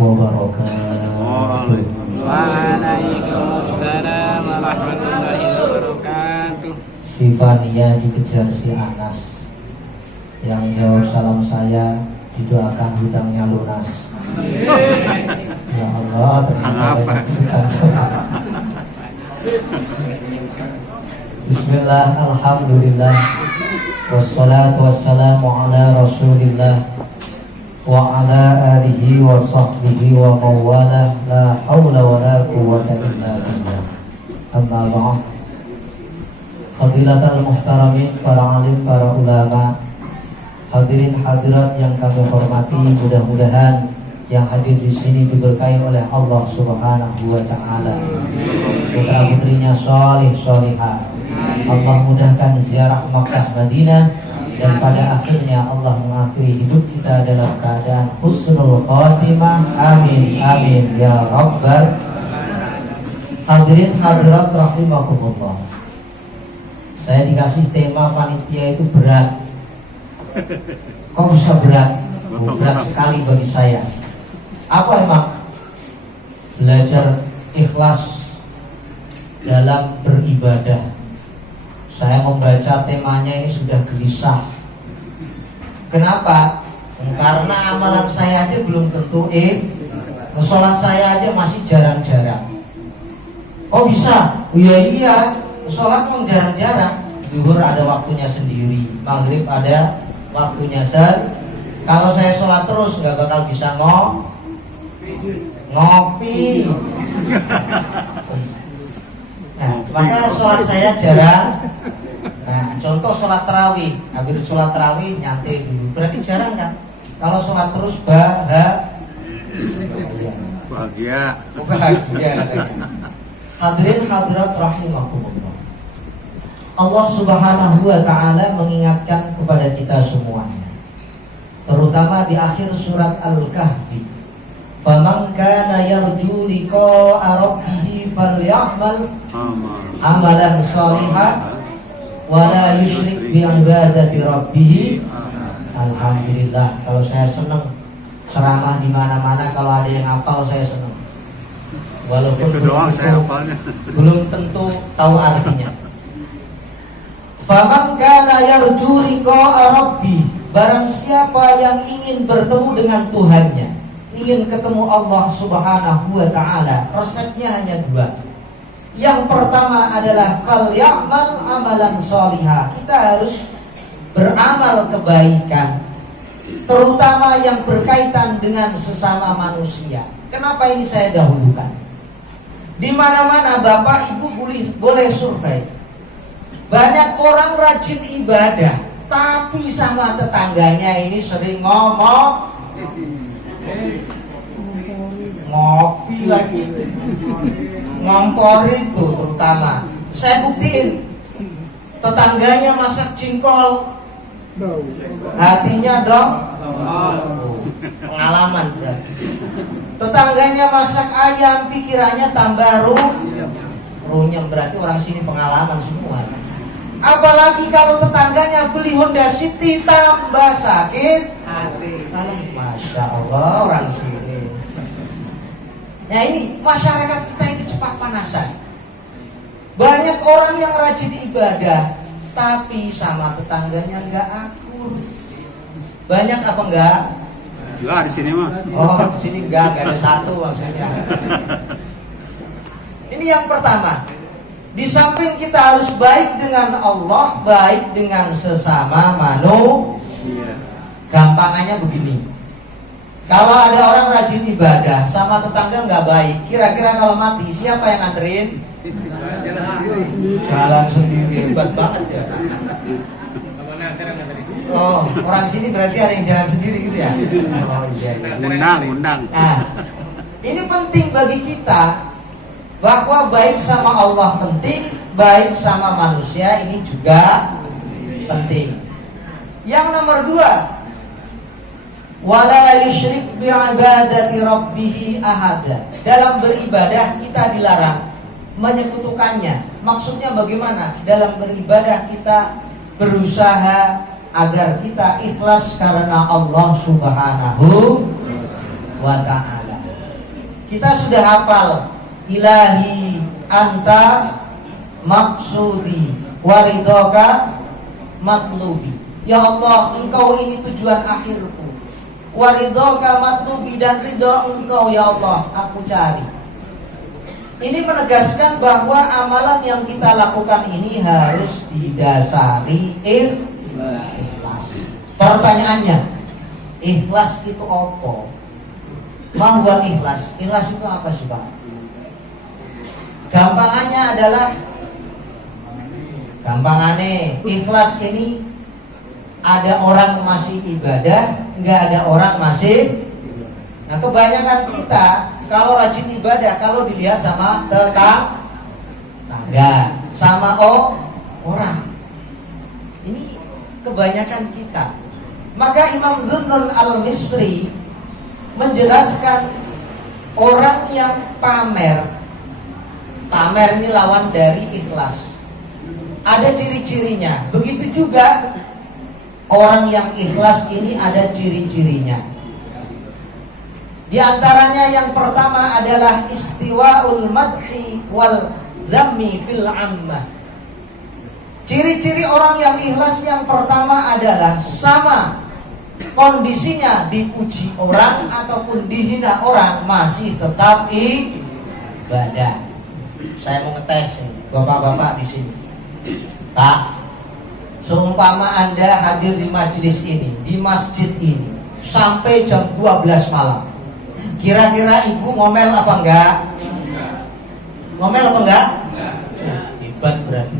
wabarakatuh. Waalaikumsalam warahmatullahi wabarakatuh. Si Fania dikejar si Anas, yang jawab salam saya didoakan hutangnya lunas. Ya Allah, ternyata Bismillah, alhamdulillah, wassalatu wassalamu ala rasulillah wa ala alihi wa sahbihi wa mawalah, la hawla wa la quwwata illa billah. Amma ba'd. Fadilatul muhtaramin, para alim, para ulama, hadirin hadirat yang kami hormati, mudah-mudahan yang hadir di sini diberkahi oleh Allah Subhanahu wa taala. Putra-putrinya salih salihah. Allah mudahkan ziarah Makkah Madinah, dan pada akhirnya Allah mengakhiri hidup kita dalam keadaan husnul khatimah. Amin amin ya rabbal. Hadirin hadirat rahimakumullah. Saya dikasih tema panitia itu berat. Kok bisa berat? Berat sekali bagi saya. Apa emang? Belajar ikhlas dalam beribadah. Saya membaca temanya ini sudah gelisah. Kenapa? Karena amalan saya aja belum tentu sholat saya aja masih jarang-jarang. Kok bisa? Iya, sholat memang jarang-jarang. Zuhur ada waktunya sendiri, maghrib ada waktunya Kalau saya sholat terus nggak bakal bisa ngopi. Nah, makanya sholat saya jarang. Nah, contoh sholat tarawih, habis sholat tarawih nyantai dulu, berarti jarang kan? Kalau sholat terus bahagia. Hadirin hadirat rahimakumullah. Allah Subhanahu wa taala mengingatkan kepada kita semuanya, terutama di akhir surat Al-Kahfi. Faman kana yarju liqa'a rabbih falyamal amalan shalihan wa la yusyrik bi ibadati rabbih. Alhamdulillah, kalau saya senang ceramah di mana-mana, kalau ada yang hafal saya senang. Walaupun itu doang saya hafalnya, belum tentu tahu artinya. Faman kana yarju liqa'a rabbih, barang siapa yang ingin bertemu dengan Tuhannya, ingin ketemu Allah Subhanahu wa ta'ala, resepnya hanya dua. Yang pertama adalah fal ya'mal amalan sholihah. Kita harus beramal kebaikan, terutama yang berkaitan dengan sesama manusia. Kenapa ini saya dahulukan? Di mana-mana Bapak Ibu boleh survei. Banyak orang rajin ibadah, tapi sama tetangganya ini sering ngopi lagi, ngomporin tuh terutama. Saya buktiin, tetangganya masak jengkol, hatinya dong pengalaman berarti. Tetangganya masak ayam, pikirannya tambah runyem, berarti orang sini pengalaman semua. Apalagi kalau tetangganya beli Honda City, tambah sakit hati. Masya Allah orang sini. Nah ini masyarakat kita itu cepat panasan. Banyak orang yang rajin ibadah, tapi sama tetangganya nggak akur. Banyak apa enggak? Ya di sini mah. Oh di sini enggak ada satu maksudnya. Ini yang pertama. Di samping kita harus baik dengan Allah, baik dengan sesama manusia. Gampangannya begini. Kalau ada orang rajin ibadah sama tetangga nggak baik, kira-kira kalau mati siapa yang nganterin? Jalan sendiri. Hebat banget ya. Oh, orang sini berarti ada yang jalan sendiri gitu ya? Oh iya. Undang. Nah, ini penting bagi kita bahwa baik sama Allah penting, baik sama manusia ini juga penting. Yang nomor dua, wala yusyrik bi'ibadati rabbih ahada. Dalam beribadah kita dilarang menyekutukannya. Maksudnya bagaimana? Dalam beribadah kita berusaha agar kita ikhlas karena Allah Subhanahu wa ta'ala. Kita sudah hafal ilahi anta maksudi waridhoka matlubi. Ya Allah, engkau ini tujuan akhirku. Waridhoka matlubi, dan ridho engkau ya Allah aku cari. Ini menegaskan bahwa amalan yang kita lakukan ini harus didasari ikhlas. Pertanyaannya, ikhlas itu apa? Mahwal ikhlas. Ikhlas itu apa sih Pak? Gampangannya ikhlas ini ada orang masih ibadah, nggak ada orang masih. Nah kebanyakan kita kalau rajin ibadah, kalau dilihat sama tetangga, sama orang, ini kebanyakan kita. Maka Imam Zunnun al-Misri menjelaskan orang yang pamer ini lawan dari ikhlas. Ada ciri-cirinya. Begitu juga orang yang ikhlas ini ada ciri-cirinya. Di antaranya yang pertama adalah istiwaul madhi wal zammi fil ammah. Ciri-ciri orang yang ikhlas yang pertama adalah sama kondisinya dipuji orang ataupun dihina orang masih tetap ibadah. Saya mau ngetes nih, bapak-bapak di sini. Pak, seumpama Anda hadir di majelis ini, di masjid ini sampai jam 12 malam. Kira-kira ibu ngomel apa enggak? Ngomel apa enggak? Hebat berarti.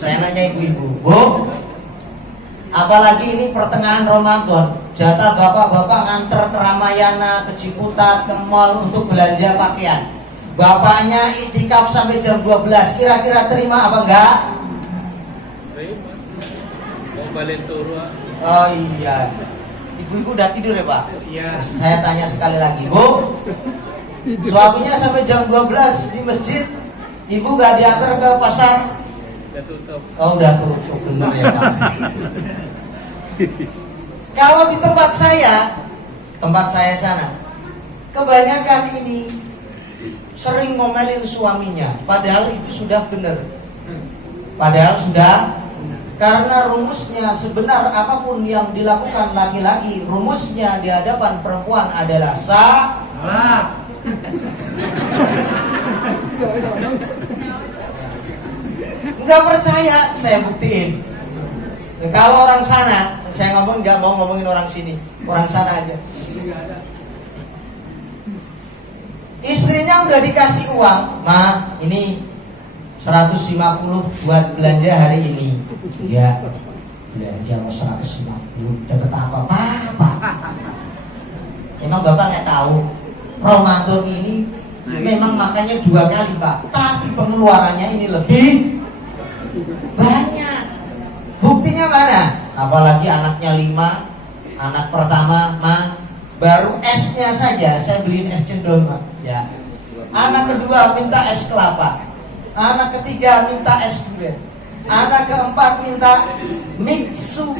Saya nanya ibu-ibu, Bu, apalagi ini pertengahan Ramadan, jatah bapak-bapak nganter ke Ramayana, ke Ciputat, ke mall untuk belanja pakaian. Bapaknya itikaf sampai jam 12, kira-kira terima apa enggak? Terima. Mau balik turun. Oh iya. Ibu-ibu udah tidur ya Pak? Iya. Saya tanya sekali lagi, Bu, suaminya sampai jam 12 di masjid, ibu gak diantar ke pasar? Udah tutup. Oh udah tutup, bener ya Pak. Kalau di tempat saya sana, kebanyakan ini sering ngomelin suaminya, padahal itu sudah benar. Karena rumusnya sebenar apapun yang dilakukan laki-laki, rumusnya di hadapan perempuan adalah salah. Nggak percaya, saya buktiin. Kalau orang sana, saya ngomong nggak mau ngomongin orang sini, orang sana aja. Istrinya udah dikasih uang, Ma, ini 150 buat belanja hari ini. Ya, belanja 150 dapat apa? Emang Bapak nggak tahu Ramadan ini memang makannya 2 kali Pak, tapi pengeluarannya ini lebih banyak. Buktinya mana? Apalagi anaknya 5, anak pertama baru esnya saja saya beliin es cendol Pak. Ya. Anak kedua minta es kelapa, anak ketiga minta es durian, anak keempat minta mixu.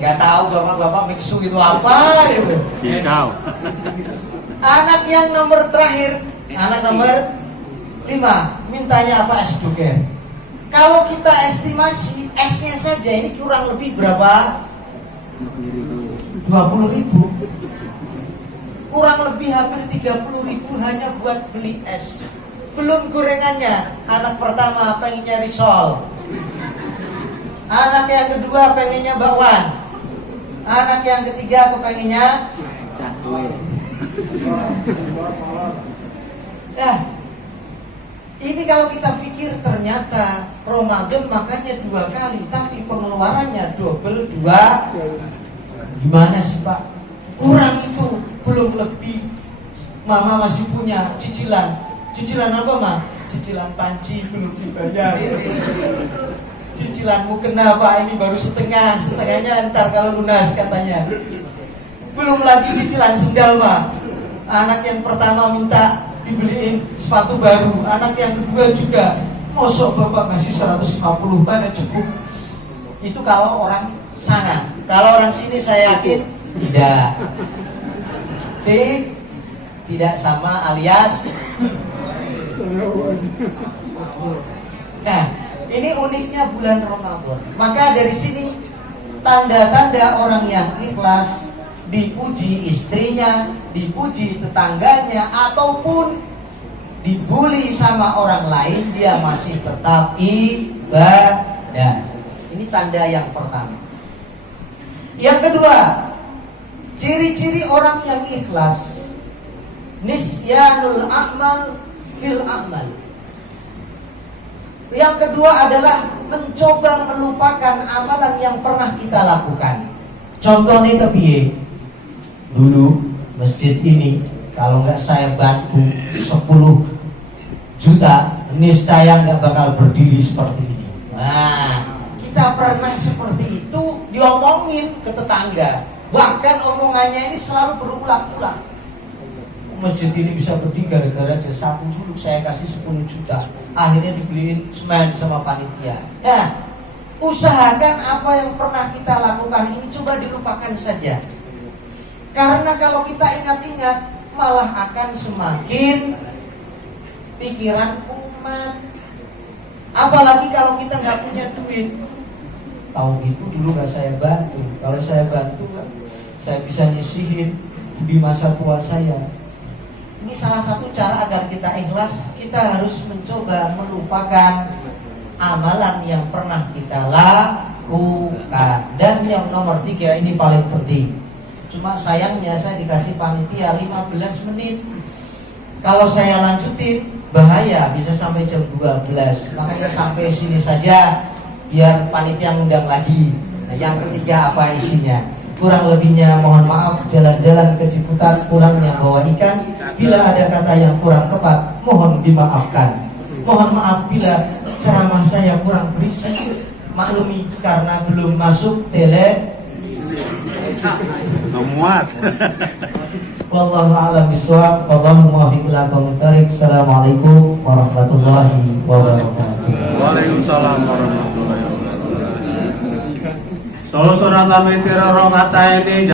Nggak tahu bapak-bapak mixu itu apa gitu. Cincau. Anak yang nomor terakhir, anak nomor 5, mintanya apa? Es doger. Kalau kita estimasi esnya saja ini kurang lebih berapa? 20.000. Kurang lebih hampir 30.000 hanya buat beli es. Belum gorengannya. Anak pertama pengennya risol, anak yang kedua pengennya bakwan, anak yang ketiga kepengennya cakwe. Nah, ini kalau kita pikir ternyata Ramadan makannya 2 kali, tapi pengeluarannya double 2. Gimana sih Pak? Kurang itu, belum lebih. Mama masih punya cicilan. Cicilan apa Ma? Cicilan panci belum dibayar. Cicilanmu kena Pak, ini baru setengah. Setengahnya ntar kalau lunas katanya. Belum lagi cicilan sendal Pak. Anak yang pertama minta dibeliin sepatu baru, anak yang kedua juga. Mosok Bapak ngasih 150 mana cukup? Itu kalau orang sana. Kalau orang sini saya yakin tidak. tidak sama alias. Nah, ini uniknya bulan Ramadan. Maka dari sini tanda-tanda orang yang ikhlas, dipuji istrinya, dipuji tetangganya, ataupun dibully sama orang lain, dia masih tetap ibadah. Ini tanda yang pertama. Yang kedua, ciri-ciri orang yang ikhlas, nisyanul a'mal fil a'mal. Yang kedua adalah mencoba melupakan amalan yang pernah kita lakukan. Contohnya kepiye? Dulu masjid ini kalau nggak saya bantu 10 juta, niscaya nggak bakal berdiri seperti ini. Nah, kita pernah seperti itu diomongin ke tetangga. Bahkan omongannya ini selalu berulang-ulang. Masjid ini bisa berdiri gara-gara jasa dulu saya kasih 10 juta. Akhirnya dibeliin semen sama panitia. Nah, usahakan apa yang pernah kita lakukan ini coba dilupakan saja. Karena kalau kita ingat-ingat malah akan semakin pikiran umat. Apalagi kalau kita nggak punya duit. Tahu gitu dulu nggak saya bantu. Kalau saya bantu, saya bisa nyisihin di masa tua saya. Ini salah satu cara agar kita ikhlas. Kita harus mencoba melupakan amalan yang pernah kita lakukan. Dan yang nomor 3 ini paling penting. Cuma sayangnya saya dikasih panitia 15 menit. Kalau saya lanjutin bahaya, bisa sampai jam 12. Makanya sampai sini saja biar panitia ngundang lagi. Nah, yang ketiga apa isinya? Kurang lebihnya mohon maaf, jalan-jalan ke Ciputat pulangnya bawa ikan. Bila ada kata yang kurang tepat, mohon dimaafkan. Mohon maaf bila ceramah saya kurang berisi. Maklumi karena belum masuk tele. Memuat. Wallahu a'lam bishawab. Wallahu muwaffiq ila aqwamit thoriq. Assalamualaikum warahmatullahi wabarakatuh. Waalaikumsalam warahmatullahi wabarakatuh. Solo suratan mitira rongata ini